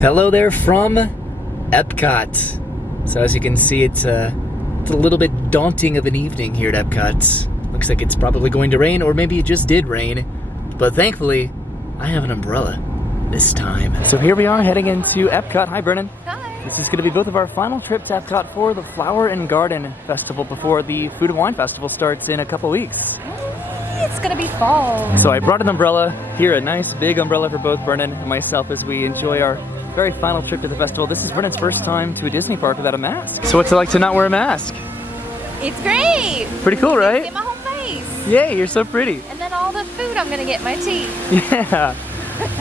Hello there from Epcot. So as you can see, it's a little bit daunting of an evening here at Epcot. Looks like it's probably going to rain, or maybe it just did rain. But thankfully, I have an umbrella this time. So here we are heading into Epcot. Hi, Brennan. Hi. This is going to be both of our final trip to Epcot for the Flower and Garden Festival before the Food and Wine Festival starts in a couple weeks. It's gonna be fall. So I brought an umbrella here, a nice big umbrella for both Brennan and myself as we enjoy our very final trip to the festival. This is Brennan's first time to a Disney park without a mask. So what's it like to not wear a mask? It's great. Pretty cool, right? Get my whole face. Yay, you're so pretty. And then all the food I'm gonna get in my teeth. Yeah.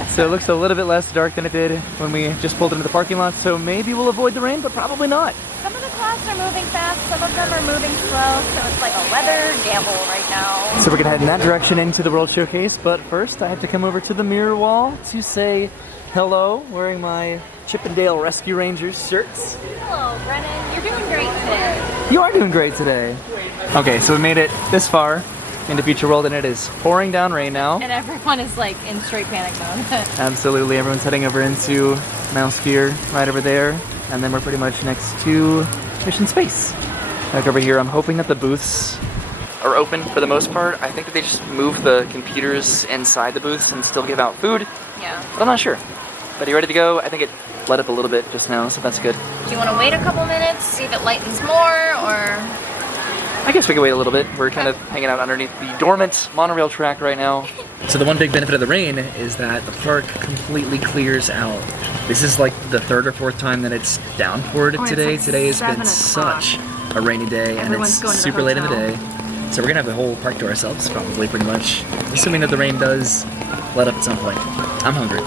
So it looks a little bit less dark than it did when we just pulled into the parking lot. So maybe we'll avoid the rain, but probably not. Some of the clouds are moving fast, some of them are moving slow, so it's like a weather gamble right now. So we're gonna head in that direction into the World Showcase, but first I have to come over to the mirror wall to say hello, wearing my Chippendale Rescue Rangers shirts. Hello, Brennan. You're doing great today. You are doing great today. Okay, so we made it this far into Future World, and it is pouring down rain now. And everyone is like in straight panic mode. Absolutely, everyone's heading over into Mouse Pier right over there, and then we're pretty much next to Mission Space. Back over here, I'm hoping that the booths are open for the most part. I think that they just move the computers inside the booths and still give out food. Yeah. But I'm not sure. But are you ready to go? I think it let up a little bit just now, so that's good. Do you want to wait a couple minutes, see if it lightens more, or? I guess we can wait a little bit. We're kind of hanging out underneath the dormant monorail track right now. So the one big benefit of the rain is that the park completely clears out. This is like the third or fourth time that it's downpoured today. Like today has been such a rainy day, and it's super late in the day. So we're gonna have the whole park to ourselves, probably, pretty much. Assuming that the rain does let up at some point. I'm hungry.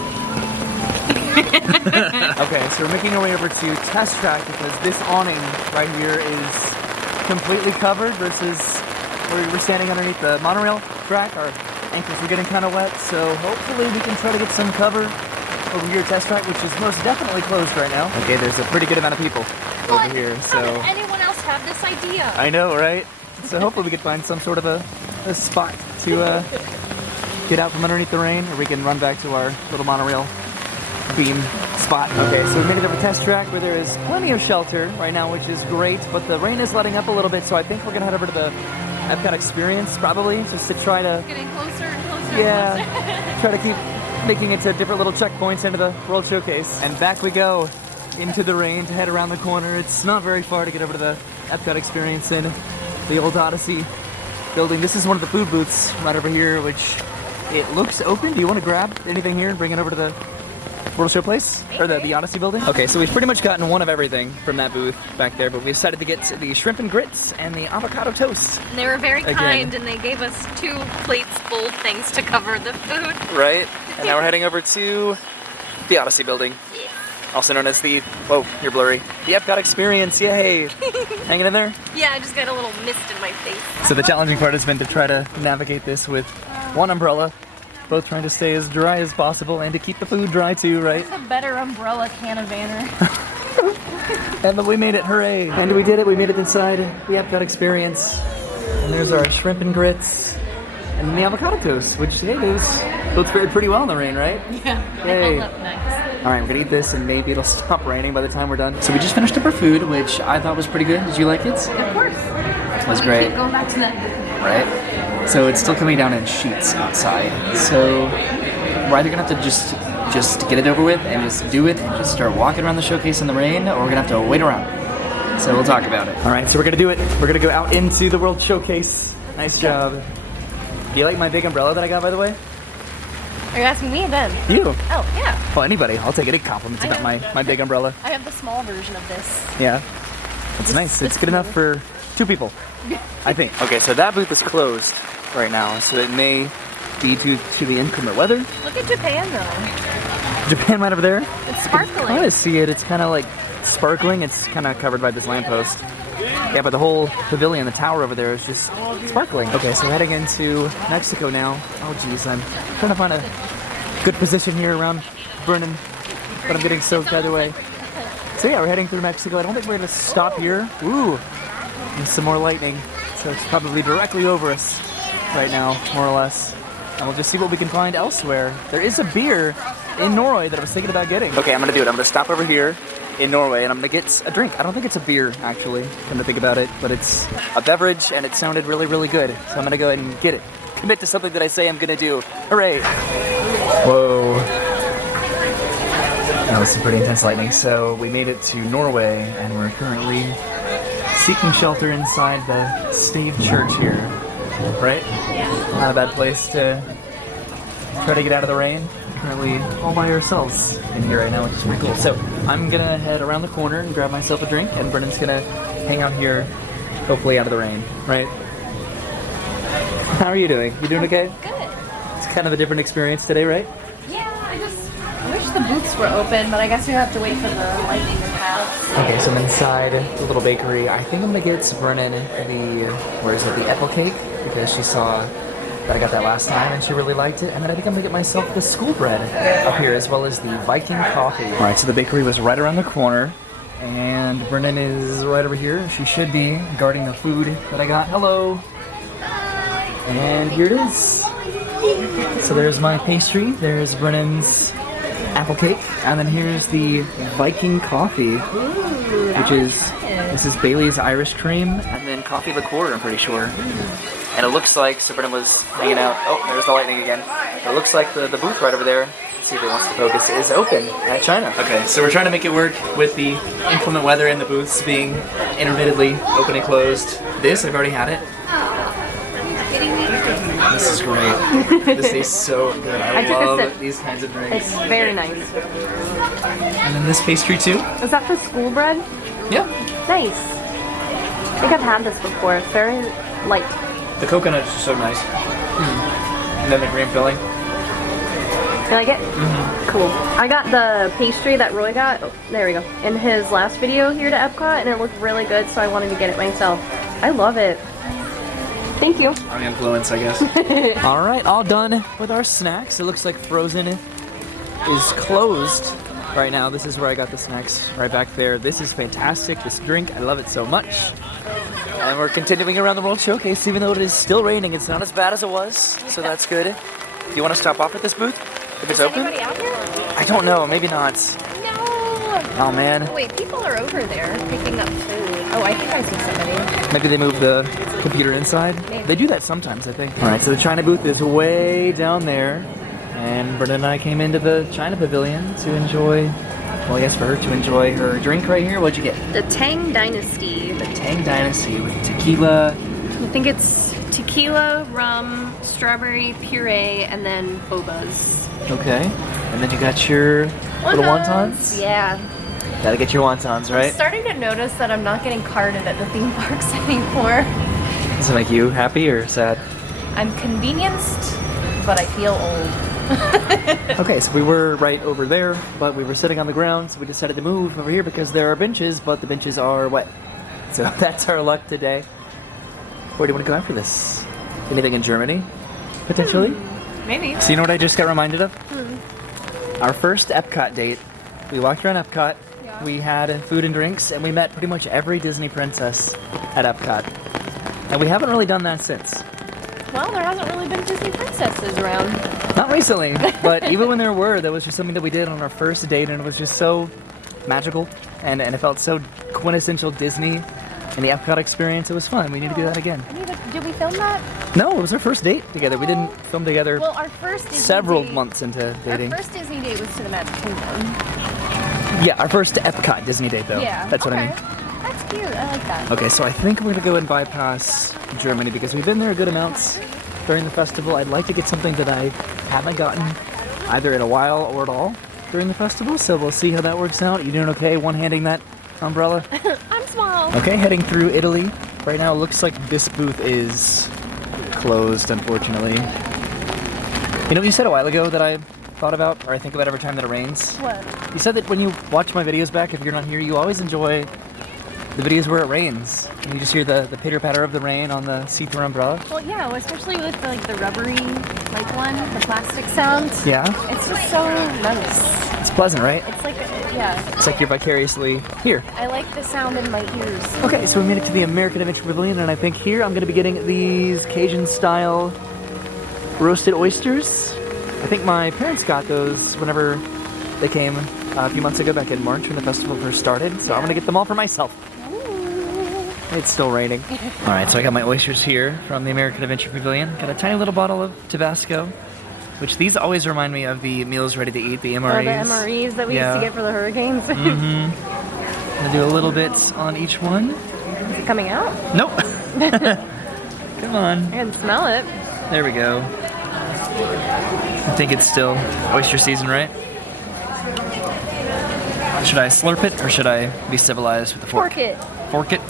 Okay, so we're making our way over to Test Track because this awning right here is completely covered versus where we're standing underneath the monorail track. Our ankles were getting kind of wet, so hopefully we can try to get some cover over here at Test Track, which is most definitely closed right now. Okay, there's a pretty good amount of people over here, so... How did anyone else have this idea? I know, right? So hopefully we can find some sort of a spot to get out from underneath the rain, or we can run back to our little monorail beam spot. Okay, so we made it over Test Track where there is plenty of shelter right now, which is great, but the rain is letting up a little bit, so I think we're gonna head over to the Epcot Experience probably, just to try to... Getting closer and closer Yeah, and closer. try to keep making it to different little checkpoints into the World Showcase. And back we go into the rain to head around the corner. It's not very far to get over to the Epcot Experience in the old Odyssey building. This is one of the food booths right over here, which it looks open. Do you want to grab anything here and bring it over to the World Show Place? Or the Odyssey building? Okay, so we've pretty much gotten one of everything from that booth back there, but we decided to get the shrimp and grits and the avocado toast. They were very Again. kind, and they gave us 2 plates full of things to cover the food. Right? And now we're heading over to the Odyssey building. Yeah. Also known as the, whoa, you're blurry, the Epcot Experience, yay! Hanging in there? Yeah, I just got a little mist in my face. So the challenging part has been to try to navigate this with one umbrella, both trying to stay as dry as possible and to keep the food dry too, right? It's a better umbrella canavaner. And we made it, hooray! And we did it, we made it inside the Epcot Experience. And there's our shrimp and grits and the avocado toast, which, hey, those both fared pretty well in the rain, right? Yeah, Yay. they held up nice. Alright, we're gonna eat this and maybe it'll stop raining by the time we're done. So we just finished up our food, which I thought was pretty good. Did you like it? Of course. It was great. Keep going back to that. Right? So it's still coming down in sheets outside. So we're either gonna have to just get it over with and just do it and just start walking around the showcase in the rain, or we're gonna have to wait around. So we'll talk about it. Alright, so we're gonna do it. We're gonna go out into the World Showcase. Nice job. Do you like my big umbrella that I got, by the way? Are you asking me then? You. Oh, yeah. Well, anybody. I'll take any compliments about my big umbrella. I have the small version of this. Yeah. It's nice. It's good enough for 2 people, I think. Okay, so that booth is closed right now, so it may be due to the inclement weather. Look at Japan, though. Japan right over there. It's sparkling. I want to see it. It's kind of like sparkling. It's kind of covered by this lamppost. Yeah, but the whole pavilion, the tower over there is just sparkling. Okay, so heading into Mexico now. Oh, geez, I'm trying to find a good position here around Brennan, but I'm getting soaked either way. So yeah, we're heading through Mexico. I don't think we're going to stop here. Ooh, and some more lightning. So it's probably directly over us right now, more or less. And we'll just see what we can find elsewhere. There is a beer in Norway that I was thinking about getting. Okay, I'm gonna do it. I'm gonna stop over here in Norway and I'm gonna get a drink. I don't think it's a beer, actually, come to think about it, but it's a beverage and it sounded really, really good. So I'm gonna go ahead and get it. Commit to something that I say I'm gonna do. Hooray! Whoa. That was some pretty intense lightning. So we made it to Norway and we're currently seeking shelter inside the stave church here, right? Yeah. Not a bad place to try to get out of the rain. Currently all by ourselves in here right now, which is pretty cool. So I'm gonna head around the corner and grab myself a drink, and Brennan's gonna hang out here, hopefully out of the rain, right? How are you doing? You doing okay? Good. It's kind of a different experience today, right? Yeah, I wish the booths were open, but I guess we have to wait for the lightning to pass. Okay, so I'm inside the little bakery. I think I'm gonna get Brennan the apple cake, because she saw that I got that last time and she really liked it. And then I think I'm gonna get myself the school bread up here, as well as the Viking coffee. All right, so the bakery was right around the corner and Brennan is right over here. She should be guarding the food that I got. Hello. And here it is. So there's my pastry, there's Brennan's apple cake, and then here's the Viking coffee, which this is Bailey's Irish cream, and then coffee liqueur, I'm pretty sure. And it looks like, so Brennan was hanging out, oh, there's the lightning again. It looks like the booth right over there, let's see if it wants to focus, is open at China. Okay, so we're trying to make it work with the inclement weather and the booths being intermittently open and closed. This, I've already had it. This is great. This tastes so good. I love these kinds of drinks. It's very nice. And then this pastry too. Is that the school bread? Yeah. Nice. I think I've had this before. It's very light. The coconut is so nice. And then the cream filling. You like it? Mm-hmm. Cool. I got the pastry that Roy got, oh, there we go, in his last video here to Epcot, and it looked really good, so I wanted to get it myself. I love it. Thank you. I'm influenced, I guess. All right, all done with our snacks. It looks like Frozen is closed right now. This is where I got the snacks, right back there. This is fantastic. This drink, I love it so much. And we're continuing around the World Showcase, even though it is still raining. It's not as bad as it was, so that's good. Do you want to stop off at this booth? If it's open? Anybody out here? I don't know, maybe not. No. Oh man. Wait, people are over there picking up food. Oh, I think I see somebody. Maybe they moved the computer inside? Maybe. They do that sometimes, I think. All right, so the China booth is way down there. And Brennan and I came into the China pavilion to enjoy, well, I guess for her to enjoy her drink right here. What'd you get? The Tang Dynasty. The Tang Dynasty with tequila. I think it's tequila, rum, strawberry puree, and then bobas. Okay. And then you got your little wontons? Yeah. Gotta get your wontons, right? I'm starting to notice that I'm not getting carded at the theme parks anymore. Does it make you happy or sad? I'm convenienced, but I feel old. Okay, so we were right over there, but we were sitting on the ground, so we decided to move over here because there are benches, but the benches are wet. So that's our luck today. Where do you want to go after this? Anything in Germany, potentially? Maybe. So you know what I just got reminded of? Our first Epcot date. We walked around Epcot, we had food and drinks, and we met pretty much every Disney princess at Epcot. And we haven't really done that since. Well, there hasn't really been Disney princesses around. Not recently, but even when there were, that was just something that we did on our first date, and it was just so magical, and it felt so quintessential Disney, and the Epcot experience. It was fun. We need to do that again. Did we film that? No, it was our first date together. We didn't film together Well, our first Disney several date, months into dating. Our first Disney date was to the Magic Kingdom. Yeah, our first Epcot Disney date, though. Yeah. That's what I mean. That's cute. I like that. Okay, so I think we're gonna go and bypass Germany because we've been there good amounts during the festival. I'd like to get something that I haven't gotten either in a while or at all during the festival, so we'll see how that works out. You doing okay one-handing that umbrella? I'm small. Okay, heading through Italy. Right now, it looks like this booth is closed, unfortunately. You know what you said a while ago that I thought about, or I think about every time that it rains? What? You said that when you watch my videos back, if you're not here, you always enjoy the videos where it rains. And you just hear the pitter-patter of the rain on the see-through umbrella. Well, yeah, especially with the rubbery one, the plastic sounds. Yeah? It's just so nice. It's pleasant, right? It's like, yeah. It's like you're vicariously here. I like the sound in my ears. Okay, so we made it to the American Adventure Pavilion, and I think here I'm going to be getting these Cajun-style roasted oysters. I think my parents got those whenever they came a few months ago back in March when the festival first started. So I'm gonna get them all for myself. It's still raining. All right, so I got my oysters here from the American Adventure Pavilion. Got a tiny little bottle of Tabasco, which these always remind me of the meals ready to eat, the MREs. Oh, the MREs that we used to get for the hurricanes. I'm gonna do a little bit on each one. Is it coming out? Nope. Come on. I can smell it. There we go. I think it's still oyster season, right? Should I slurp it or should I be civilized with the fork? Fork it. Fork it.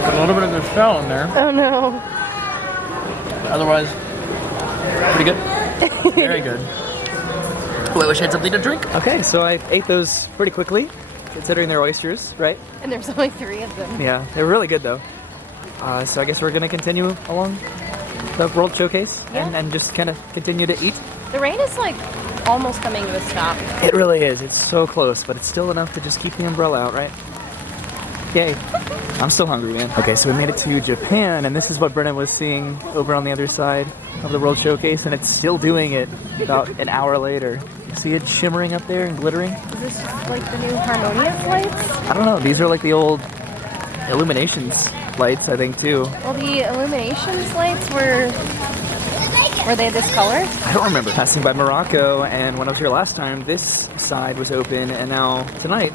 Got a little bit of the shell in there. Oh no. But otherwise, pretty good. Very good. Oh, I wish I had something to drink. Okay, so I ate those pretty quickly, considering they're oysters, right? And there's only 3 of them. Yeah, they're really good though. So I guess we're gonna continue along the World Showcase and just kind of continue to eat. The rain is like almost coming to a stop. It really is. It's so close, but it's still enough to just keep the umbrella out, right? Yay. I'm still hungry, man. Okay, so we made it to Japan, and this is what Brennan was seeing over on the other side of the World Showcase, and it's still doing it about an hour later. You see it shimmering up there and glittering? Is this like the new Harmonious lights? I don't know. These are like the old Illuminations lights, I think, too. Well, the Illuminations lights were they this color? I don't remember. Passing by Morocco, and when I was here last time, this side was open, and now tonight,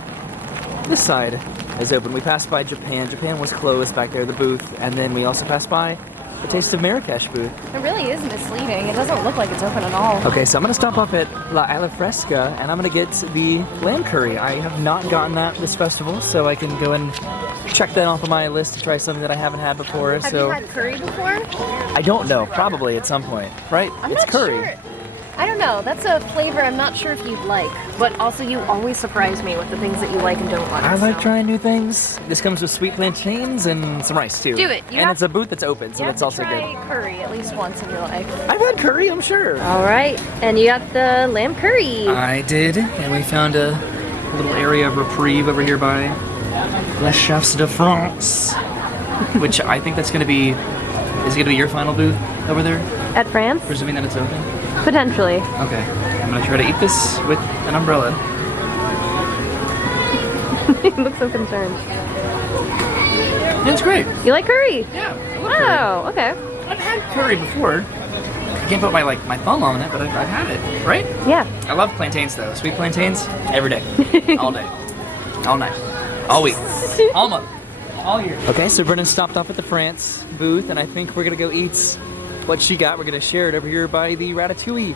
this side is open. We passed by Japan. Japan was closed back there, the booth, and then we also passed by the Taste of Marrakesh booth. It really is misleading. It doesn't look like it's open at all. Okay, so I'm gonna stop off at La Alla Fresca, and I'm gonna get the lamb curry. I have not gotten that this festival, so I can go and check that off of my list to try something that I haven't had before. Have you had curry before? I don't know. Probably at some point, right? It's not curry. Sure. I don't know. That's a flavor I'm not sure if you'd like. But also, you always surprise me with the things that you like and don't like. I like trying new things. This comes with sweet plantains and some rice too. Do it. And it's a booth that's open, so that's also good. You have to try curry at least once in your life. I've had curry, I'm sure. All right, and you got the lamb curry. I did, and we found a little area of reprieve over here by Les Chefs de France, which I think that's going to be. Is it going to be your final booth over there? At France? Presuming that it's open. Potentially. Okay, I'm gonna try to eat this with an umbrella. You look so concerned. It's great. You like curry? Yeah, I love curry. Oh, okay. I've had curry before. I can't put my thumb on it, but I've had it, right? Yeah. I love plantains though. Sweet plantains, every day, all day, all night, all week, all month, all year. Okay, so Brennan stopped off at the France booth, and I think we're gonna go eat what she got. We're gonna share it over here by the Ratatouille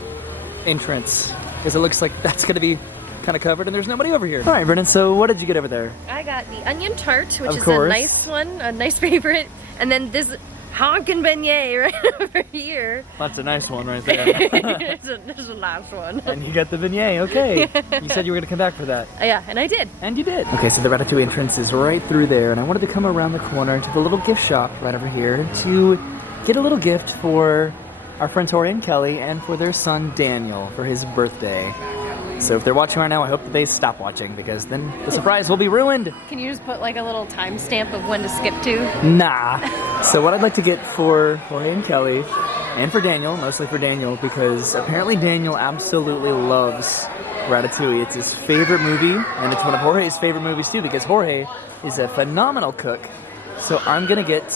entrance, because it looks like that's gonna be kind of covered and there's nobody over here. All right, Brennan, so what did you get over there? I got the onion tart, which is course. a nice one, a nice favorite, and then this honkin' beignet right over here. That's a nice one right there. It's a nice one. And you got the beignet, okay. You said you were gonna come back for that. Yeah, and I did. And you did. Okay, so the Ratatouille entrance is right through there, and I wanted to come around the corner to the little gift shop right over here to get a little gift for our friends Jorge and Kelly and for their son Daniel for his birthday. So if they're watching right now, I hope that they stop watching, because then the surprise will be ruined. Can you just put like a little timestamp of when to skip to? Nah. So what I'd like to get for Jorge and Kelly, and for Daniel, mostly for Daniel, because apparently Daniel absolutely loves Ratatouille. It's his favorite movie, and it's one of Jorge's favorite movies too, because Jorge is a phenomenal cook. So I'm gonna get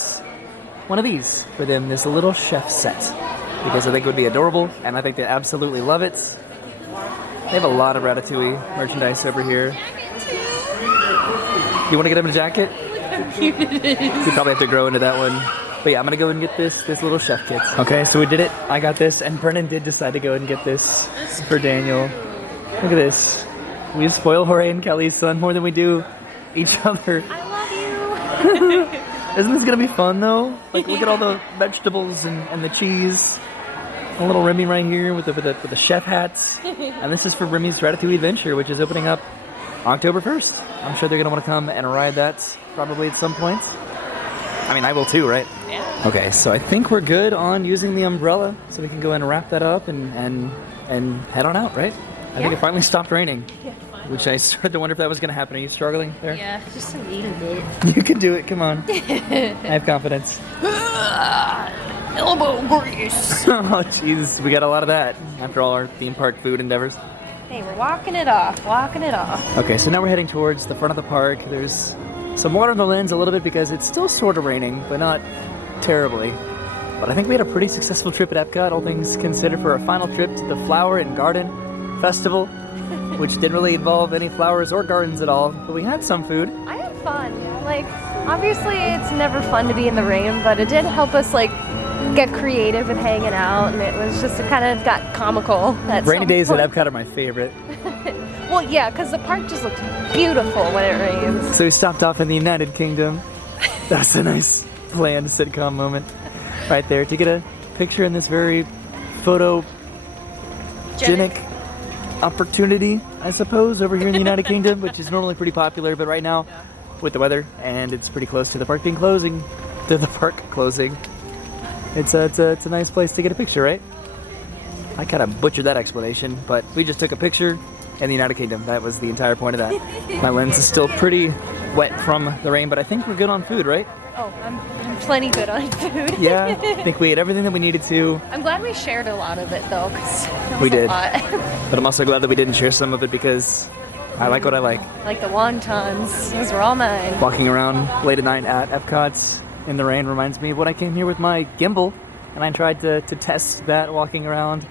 one of these for them, this little chef set, because I think it would be adorable, and I think they absolutely love it. They have a lot of Ratatouille merchandise over here. You want to get him a jacket? You probably have to grow into that one. But yeah, I'm gonna go and get this little chef kit. Okay, so we did it. I got this, and Brennan did decide to go and get this for Daniel. Look at this. We spoil Jorge and Kelly's son more than we do each other. I love you. Isn't this gonna be fun though? Like, look at all the vegetables and the cheese. A little Remy right here with the chef hats. And this is for Remy's Ratatouille Adventure, which is opening up October 1st. I'm sure they're gonna want to come and ride that probably at some point. I mean, I will too, right? Yeah. Okay, so I think we're good on using the umbrella, so we can go and wrap that up and head on out, right? I think it finally stopped raining. Yeah, finally. which I started to wonder if that was going to happen. Are you struggling there? Yeah, just a little bit. You can do it. Come on. I have confidence. Elbow grease. Oh, jeez. We got a lot of that after all our theme park food endeavors. Hey, we're walking it off, walking it off. Okay, so now we're heading towards the front of the park. There's some water on the lens a little bit because it's still sort of raining, but not terribly. But I think we had a pretty successful trip at Epcot, all things considered, for our final trip to the Flower and Garden Festival, which didn't really involve any flowers or gardens at all, but we had some food. I had fun. Like, obviously it's never fun to be in the rain, but it did help us, like, get creative and hanging out, and it was just, it kind of got comical at Rainy some days point. at Epcot are my favorite. Well, yeah, because the park just looks beautiful when it rains. So we stopped off in the United Kingdom. That's a nice planned sitcom moment right there to get a picture in this very photogenic opportunity, I suppose, over here in the United Kingdom, which is normally pretty popular, but right now with the weather and it's pretty close to the park closing, it's a nice place to get a picture, right? I kind of butchered that explanation, but we just took a picture in the United Kingdom. That was the entire point of that. My lens is still pretty wet from the rain, but I think we're good on food, right? Oh, I'm plenty good on food. Yeah, I think we ate everything that we needed to. I'm glad we shared a lot of it, though, because We did. a lot. But I'm also glad that we didn't share some of it because I like what I like. Like the wontons. Those were all mine. Walking around late at night at Epcot in the rain reminds me of when I came here with my gimbal and I tried to test that walking around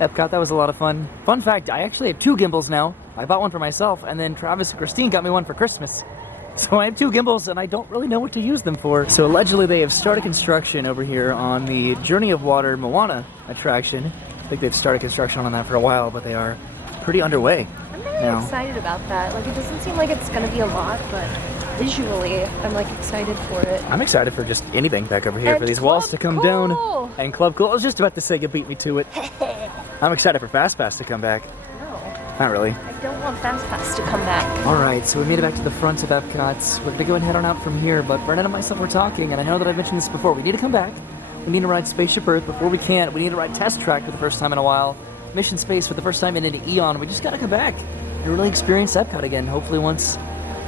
Epcot. That was a lot of fun. Fun fact, I actually have 2 gimbals now. I bought one for myself, and then Travis and Christine got me one for Christmas. So I have 2 gimbals, and I don't really know what to use them for. So allegedly they have started construction over here on the Journey of Water Moana attraction. I think they've started construction on that for a while, but they are pretty underway. I'm really excited about that. Like, it doesn't seem like it's going to be a lot, but visually, I'm, like, excited for it. I'm excited for just anything back over here, And for these walls to come down. Cool. And Club Cool. I was just about to say you beat me to it. I'm excited for Fast Pass to come back. No, Not really. I don't want Fast Pass to come back. Alright, so we made it back to the front of Epcot. We're gonna go and head on out from here, but Brennan and myself were talking, and I know that I've mentioned this before. We need to come back. We need to ride Spaceship Earth before we can. We need to ride Test Track for the first time in a while. Mission Space for the first time in an eon. We just gotta come back and really experience Epcot again, hopefully once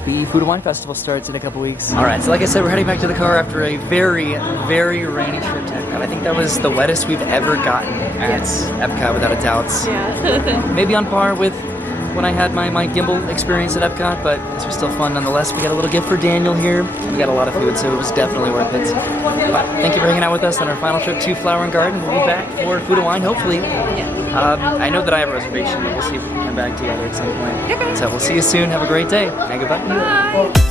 the Food and Wine Festival starts in a couple weeks. Alright, so like I said, we're heading back to the car after a very, very rainy trip to Epcot. I think that was the wettest we've ever gotten at Epcot, without a doubt. Yeah. Maybe on par with when I had my gimbal experience at Epcot, but this was still fun nonetheless. We got a little gift for Daniel here. We got a lot of food, so it was definitely worth it. But thank you for hanging out with us on our final trip to Flower and Garden. We'll be back for Food and Wine, hopefully. I know that I have a reservation, but we'll see if we can come back together at some point. Okay. So we'll see you soon. Have a great day. And goodbye. Bye.